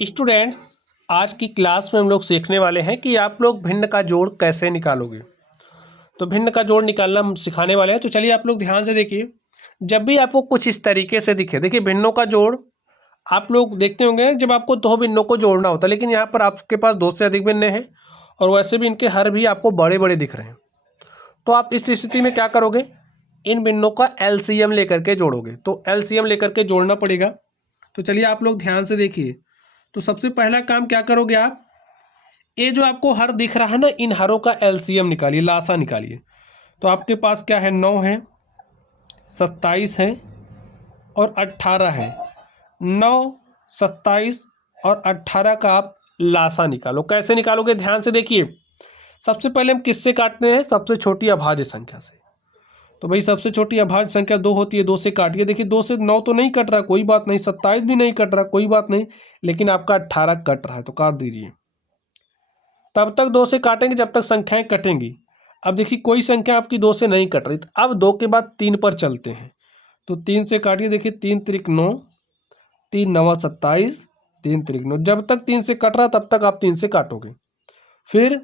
Students, आज की class में हम लोग सीखने वाले हैं कि आप लोग भिन्न का जोड़ कैसे निकालोगे। तो भिन्न का जोड़ निकालना हम सिखाने वाले हैं। तो चलिए आप लोग ध्यान से देखिए। जब भी आपको कुछ इस तरीके से दिखे, देखिए भिन्नों का जोड़ आप लोग देखते होंगे जब आपको दो भिन्नों को जोड़ना होता है, लेकिन यहाँ पर आपके पास दो से अधिक भिन्न हैं और वैसे भी इनके हर भी आपको बड़े बड़े दिख रहे हैं। तो आप इस स्थिति में क्या करोगे, इन भिन्नों का एलसीएम लेकर के जोड़ोगे। तो एलसीएम लेकर के जोड़ना पड़ेगा। तो चलिए आप लोग ध्यान से देखिए। तो सबसे पहला काम क्या करोगे आप, ये जो आपको हर दिख रहा है ना, इन हरों का एलसीएम निकालिए, लासा निकालिए। तो आपके पास क्या है, 9 है, 27 है और 18 है। 9, 27 और 18 का आप लासा निकालो। कैसे निकालोगे, ध्यान से देखिए। सबसे पहले हम किससे काटते हैं, सबसे छोटी अभाज्य संख्या से। तो भाई सबसे छोटी अभाज्य संख्या 2 होती है, 2 से काटिए। देखिए 2 से 9 तो नहीं कट रहा, कोई बात नहीं। 27 भी नहीं कट रहा, कोई बात नहीं। लेकिन आपका 18 कट रहा है, तो काट दीजिए। तब तक 2 से काटेंगे जब तक संख्याएं कटेंगी। अब देखिए कोई संख्या आपकी 2 से नहीं कट रही, तो अब 2 के बाद 3 पर चलते हैं। तो 3 से काटिए। देखिए 3 त्रिक 9, 3 नवा 27, 3 त्रिक 9। जब तक 3 से कट रहा तब तक आप 3 से काटोगे। फिर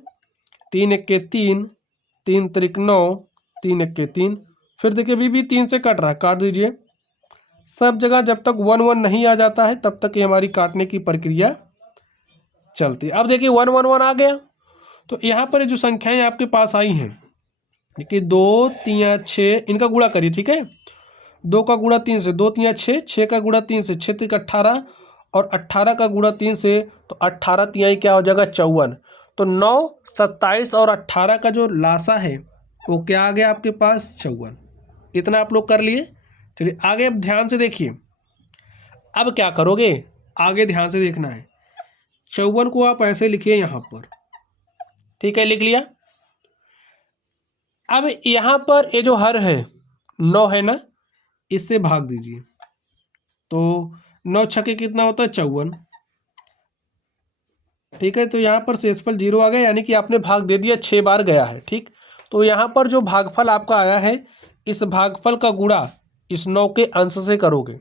3 एक्के 3, 3 त्रिक 9, 3 एक्के 3। फिर देखिए अभी भी 3 से कट रहा है, काट दीजिए। सब जगह जब तक 1 1 नहीं आ जाता है तब तक ये हमारी काटने की प्रक्रिया चलती है। अब देखिए 1 1 1 आ गया। तो यहाँ पर जो संख्याएं आपके पास आई हैं, देखिए 2 3 6, इनका गुणा करिए। ठीक है, 2 का गुणा 3 से, 2 3 6, 6 का गुणा 3 से, 6 3 18 और 18 का गुणा 3 से, तो 18 3 क्या हो जाएगा, 54। तो 9, 27 और 18 का जो लासा है वो क्या आ गया आपके पास, 54। इतना आप लोग कर लिए। चलिए आगे अब ध्यान से देखिए। अब क्या करोगे, आगे ध्यान से देखना है। 54 को आप ऐसे लिखिए यहाँ पर। ठीक है, लिख लिया। अब यहाँ पर ये जो हर है 9 है ना, इससे भाग दीजिए। तो 9 छक्के कितना होता है, 54। ठीक है, तो यहाँ पर शेषफल 0 आ गया, यानी कि आपने भाग दे दिया, 6 बार गया है। ठीक, तो यहाँ पर जो भागफल आपका आया है, इस भागफल का गुणा इस 9 के अंश से करोगे।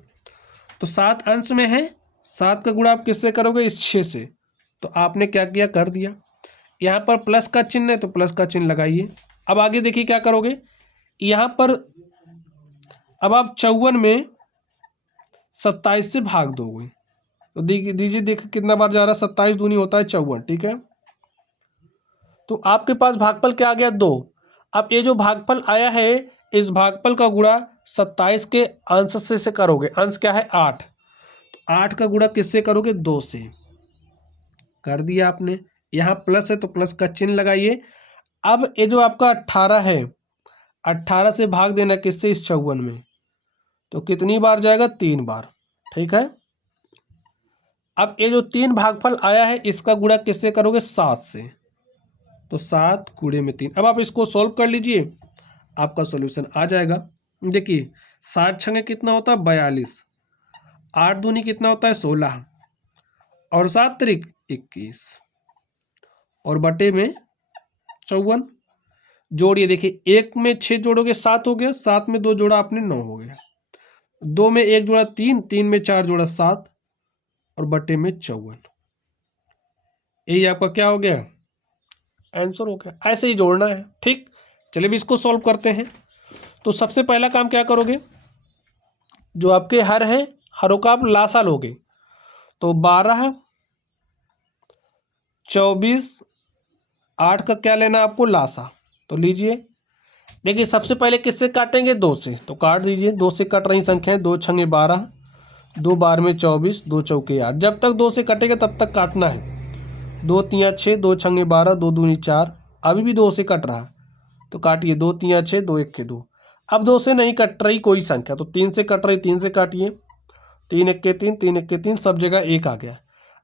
तो 7 अंश में है, 7 का गुणा आप किससे करोगे, इस 6 से। तो आपने क्या किया, कर दिया। यहाँ पर प्लस का चिन्ह है तो प्लस का चिन्ह लगाइए। अब आगे देखिए क्या करोगे, यहाँ पर अब आप 54 में 27 से भाग दोगे। तो दीजिए, देखिए कितना बार जा रहा है, 27 दूनी होता है 54। ठीक है, तो आपके पास भागफल क्या आ गया, 2। अब ये जो भागफल आया है, इस भागफल का गुणा 27 के अंश से करोगे। अंश क्या है, 8। तो 8 का गुणा किससे करोगे, 2 से। कर दिया आपने। यहाँ प्लस है तो प्लस का चिन्ह लगाइए। अब ये जो आपका 18 है, 18 से भाग देना किससे, इस 54 में। तो कितनी बार जाएगा, 3 बार। ठीक है, अब ये जो 3 भागफल आया है, इसका गुणा किससे करोगे, 7 से। तो 7 गुणे में 3। अब आप इसको सॉल्व कर लीजिए, आपका सॉल्यूशन आ जाएगा। देखिए 7 छंगे कितना होता है, 42। 8 दूनी कितना होता है, 16 और 7 त्रिक 21 और बटे में 54। जोड़िए, देखिए 1 में 6 जोड़ोगे 7 हो गया, 7 में 2 जोड़ा आपने 9 हो गया, 2 में 1 जोड़ा 3, 3 में 4 जोड़ा 7 और बटे में 54। यही आपका क्या हो गया, आंसर हो गया। ऐसे ही जोड़ना है। ठीक, चलिए भी इसको सॉल्व करते हैं। तो सबसे पहला काम क्या करोगे, जो आपके हर है, हरों का आप लासा लोगे। तो 12, 24, 8 का क्या लेना आपको, लासा। तो लीजिए, देखिए सबसे पहले किससे काटेंगे, 2 से। तो काट दीजिए, 2 से कट रही संख्याएं, 2 छंगे 12, 2 बार में 24, 2 चौके 8। जब तक 2 से कटेगा तब तक काटना है। 2 3 6, 2 छंगे 12, 2 दूनी 4। अभी भी 2 से कट रहा, तो काटिए। 2 3 6, 2 1 के 2। अब 2 से नहीं कट रही कोई संख्या, तो 3 से कट रही, 3 से काटिए। 3 1 के 3, 3 1 के 3, सब जगह 1 आ गया।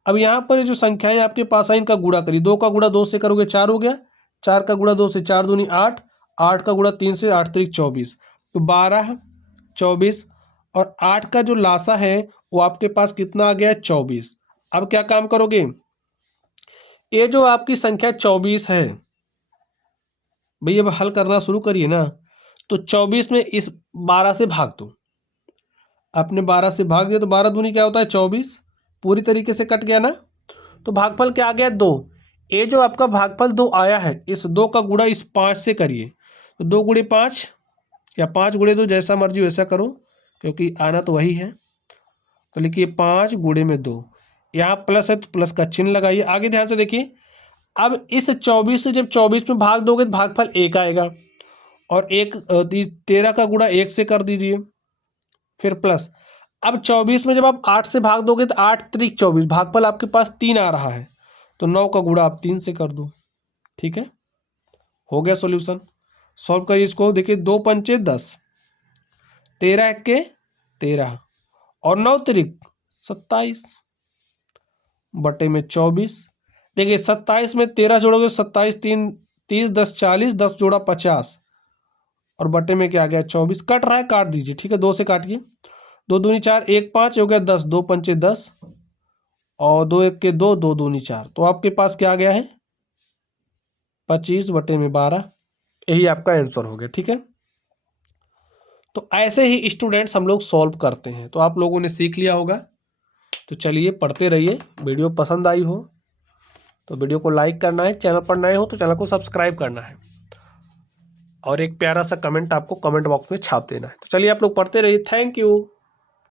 अब यहाँ पर जो संख्याएं आपके पास आई, इनका गुणा करिए। 2 का गुणा 2 से करोगे, 4 हो गया। 4 का गुणा 2 से, 4 दूनी 8। 8 का गुणा 3 से, 8 त्रिक 24। तो 12, 24 और 8 का जो लासा है वो आपके पास कितना आ गया है, 24। अब क्या काम करोगे, ये जो आपकी संख्या 24 है, भैया अब हल करना शुरू करिए ना। तो 24 में इस 12 से भाग दो। आपने 12 से भाग दिया तो 12 दूनी क्या होता है, 24। पूरी तरीके से कट गया ना। तो भागफल क्या आ गया 2। ये जो आपका भागफल 2 आया है, इस 2 का गुणा इस 5 से करिए। तो 2 गुणे 5 या 5 गुणे 2, जैसा मर्जी वैसा करो, क्योंकि आना तो वही है। तो लिखिए 5 गुणे में 2, यहाँ प्लस है तो प्लस का चिन्ह लगाइए। आगे ध्यान से देखिए, अब इस 24 से जब 24 में भाग दोगे तो भागफल 1 आएगा, और 13 का गुणा 1 से कर दीजिए, फिर प्लस। अब 24 में जब आप 8 से भाग दोगे तो 8 त्रिक 24, भागफल आपके पास 3 आ रहा है, तो 9 का गुणा आप 3 से कर दो। ठीक है, हो गया सॉल्यूशन। सॉल्व करिए इसको। देखिए 2 पंचे 10, 13 एक्के 13 और 9 त्रिक 27 बटे में 24। देखिए 27 में 13 जोड़ोगे 27 3 30 10 40, 10 जोड़ा 50 और बटे में क्या आ गया 24। कट रहा है, काट दीजिए। ठीक है, 2 से काटिए। 2 दूनी 4, 1 5 हो गया 10, 2 पंचे 10 और 2 1 के 2, 2 दूनी 4। तो आपके पास क्या आ गया है 25 बटे में 12। यही आपका आंसर हो गया। ठीक है, तो ऐसे ही स्टूडेंट्स हम लोग सॉल्व करते हैं। तो आप लोगों ने सीख लिया होगा। तो चलिए पढ़ते रहिए। वीडियो पसंद आई हो तो वीडियो को लाइक करना है, चैनल पर नए हो तो चैनल को सब्सक्राइब करना है, और एक प्यारा सा कमेंट आपको कमेंट बॉक्स में छाप देना है। तो चलिए आप लोग पढ़ते रहिए। Thank you.